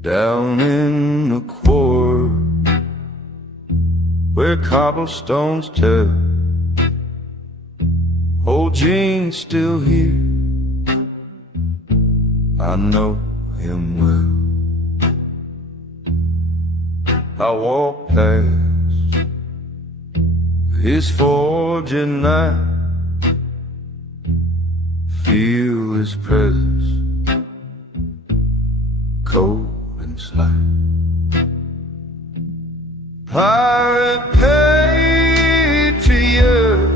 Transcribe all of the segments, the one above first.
Down in the quarry where cobblestones tell, old Jean's still here. I know him well. I walk past his forge at night, feel his presence, cold and slight. Pirate patriot,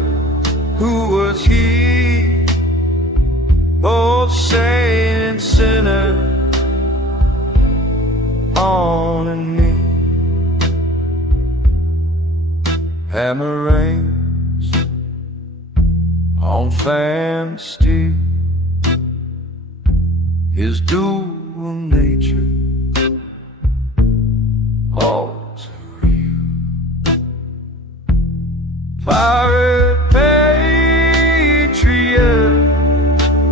who was he? Both saint and sinner on a knee. Hammer rains on fan steel, his dual nature all too real. Pirate patriot,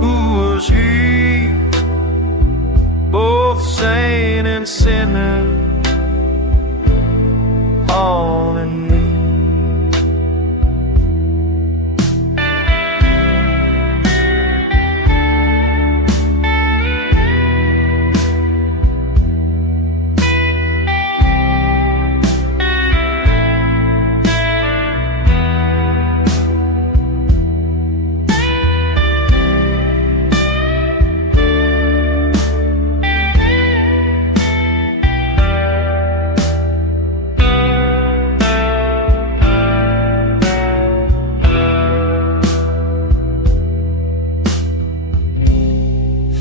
who was he? Both saint and sinner on a knee.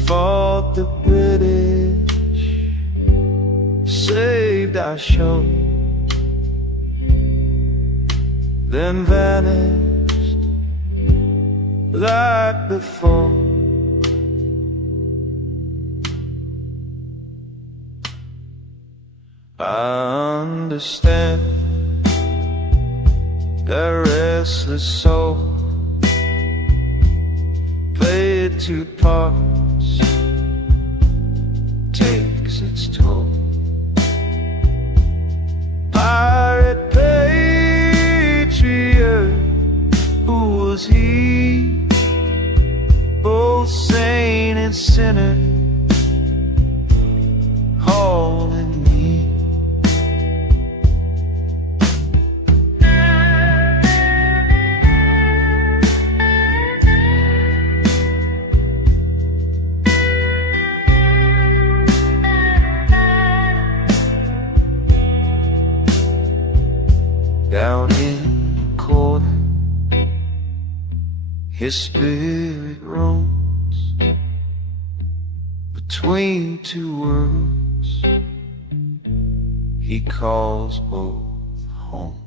Fought the British, saved our show, then vanished like before. I understand the restless soul, played two parts, takes its toll. Pirate patriot, who was he? Both saint and sinner all in me. Down in the corner, his spirit roams between two worlds, he calls both home.